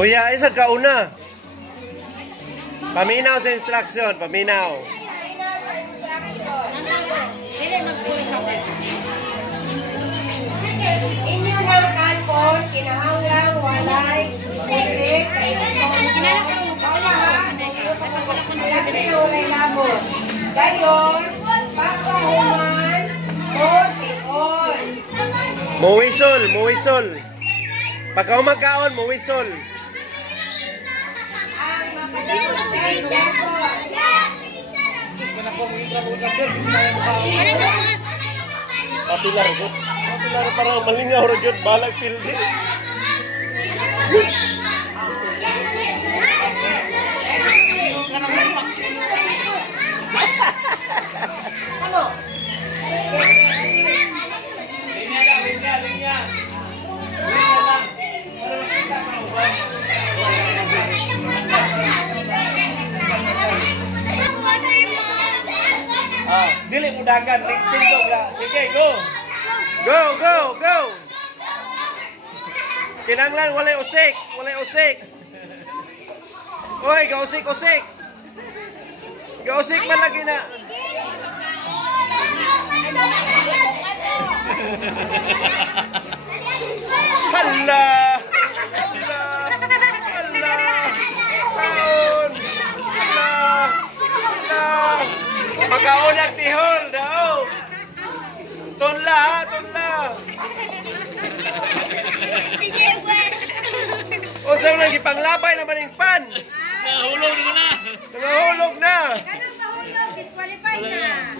Kuya, isa kauna. Paminaw sa instruction, paminaw. Inyong nalakapon, kinahanglang walay, direk, walay labot. Gayon, pagkahuman, tiol. Muwisol, muwisol. Pagka umagkaon, muwisol. Ang makadalong sa instruction. Papilar ko. Papilar para malingaw ra gyud balag pildi. Ano? Linya. Dili mo dagan, TikTok ra. Sige, go. Go, go, go. Kinanglan walay usik, walay usik. Oy, gausik-usik. Gausik man lagi na. Hala. Hala. Hala. Taon. Hala. Hala. Magkaunag tihol daw. Tunla ha, tunla. O saan nang ipanglabay naman yung pan? Nahulog na. Nangahulog na. Ganun mahulog, disqualified na.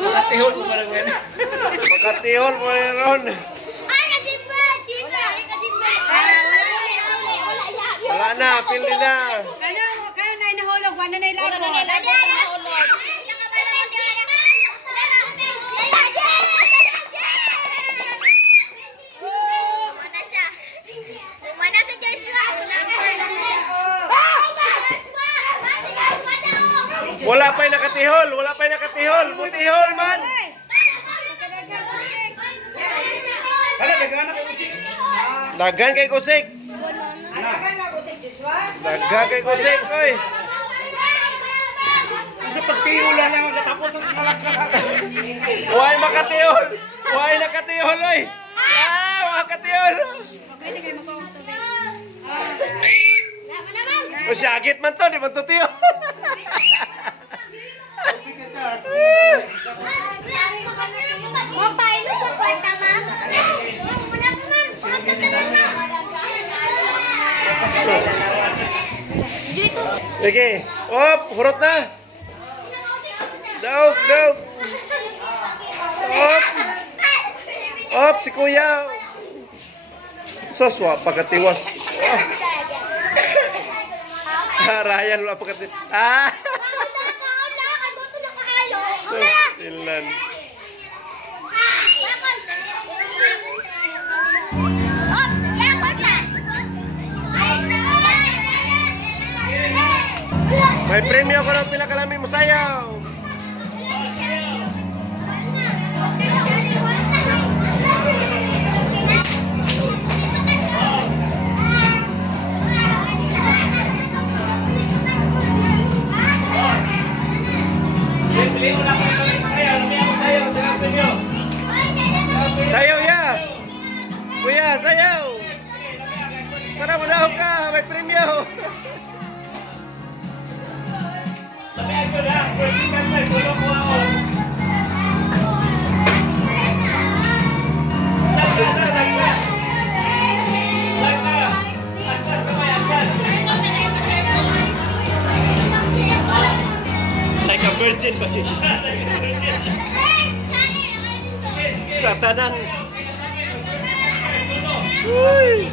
Makatihol mo parang gano'n. Makatihol mo rin ron. Wala na, pili na. Kaya na inahulog, wala na ilagay. Wala pa'y nakatihol, wala pa'y nakatihol. Butihol man. Dagan kay kusik. Dagan kay kusik, oy. Sa pagtihula lang ang katapos ng malakad. Huwag makatihol. Huwag nakatihol, oy. Makatihol. O syagit man to, di man to tihol. Sige. Op, hurot na. Daw, daw. Op. Op, si kuya. Soswa, pagkatiwas. Ryan, wala pagkatiwas. Sos, ilan. May premyo ko ng pinakalami mo sayaw. Sayaw ya. Kuya, sayaw. Para madahog ka, may premyo. Tapi ako na, pwesikan na, gulo ko ako. Lagna. Agkas kamay, agkas. Like a virgin ba yun? Sa tanang. Uy!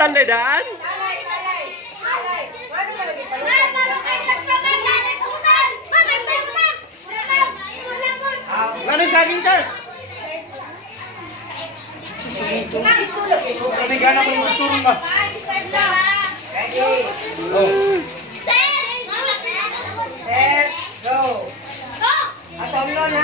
Butan na daan? Ano saging, Charles? Sabi gana ko yung turun ba? Oh. Set, go. Atomlo na.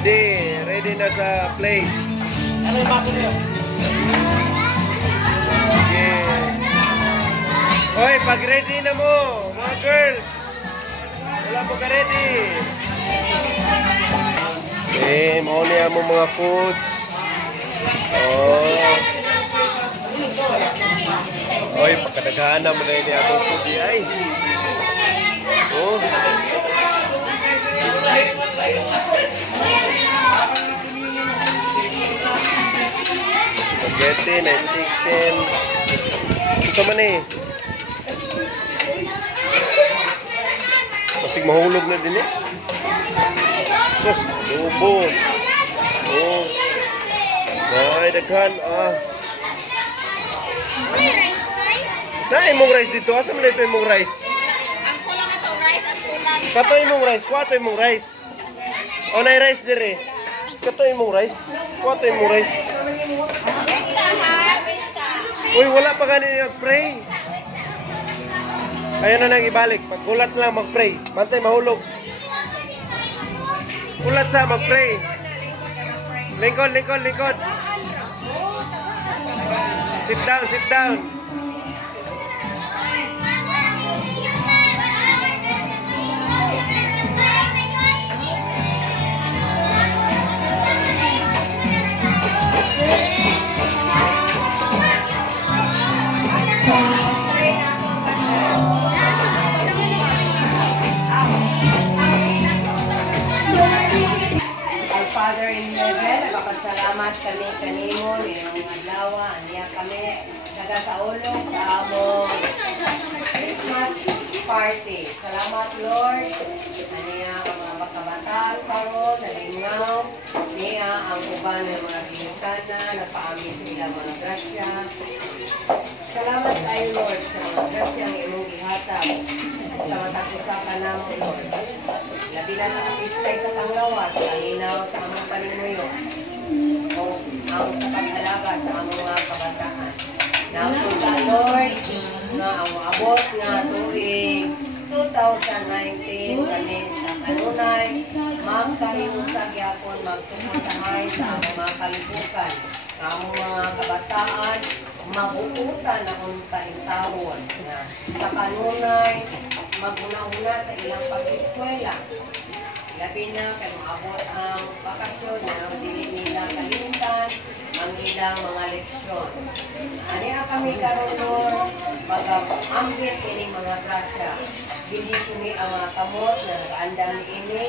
Ready na sa plate. Ano yung baso niyo? Okay. Hoy, pag ready na mo, mga girls. Wala po ka ready. Okay, mauna mo mga foods. Oh. Hoy, pagkadaghan na mo na ini atong food ay. Oh. Spaghetti na chicken. Ito man eh. Masig mahulog na din eh. Sus, lubo. Oh. Ay, daghan. Na, imong rice dito. Asa man ito imong rice? Ang kulang na to rice, ang kulang. Kato imong rice. Kuwato imong rice. O, na rice dire. Kato imong rice. Kuwato imong rice. Uy, wala pa ganun mag-pray. Ayun na nang ibalik. Pagkulat lang mag-pray. Bantay, mahulog. Kulat sa mag-pray. Lingkod, lingkod, lingkod. Sit down, sit down. Father in heaven, nagpapasalamat kami kanimo, niyang adlaw, aniya kami nagasaulog sa among Christmas party. Salamat Lord, aniya ang mga bakabataan karon, nalingaw, niya ang uban ng mga bintana, nagpaamin sila mga grasya. Salamat tayo Lord sa mga grasya ng imong gihatag sa matapusakan namin Lord. Labi na sa kapistay sa panglawas, kalinaw sa among panimuyo, o ang sa pag-alaga sa among mga kabataan. Napunta, Lord, nga ang abot nga tuig 2019 kami sa kanunay, magkahimusag yapon magsuportahay sa among mga kalibukan, sa among mga kabataan, mabukutan na untaing tawon na sa kanunay, maguna-una sa ilang pag-eskwela. Labi na kay maabot ang bakasyon na dili nila kalimtan ang ilang mga leksyon. Aniya kami karon Lord, pag-ambit ini mga grasya. Dili sini ang mga kamot na nakaandam ni ini.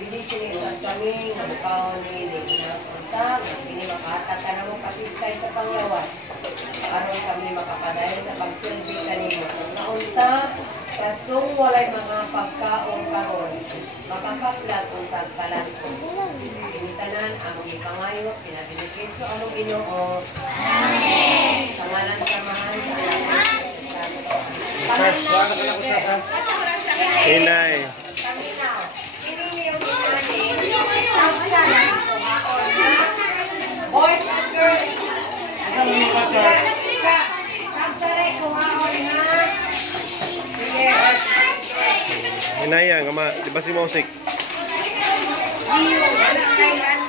Dili sini ang kami nga mukaon ni ini na kontak, na pini makahatag ka na mo kapiskay sa panglawas. Aron kami makapadayon sa pagsulbi kanimo. Naunta, katong walay mga pagkaon karon, makakaplat kung tagkalanto. Pinitanan ang ipangayo, pinabilikis ko ang Ginoo. Amen. Sa ngalan sa mahal sa anak. Inay. Paminaw. Pininiw ni boys and girls. Ano yung mga Charles? Nagsaray kuhaon na. Sige. Inay, nga ma, di ba si Mosik? Iyo, wala kay ano.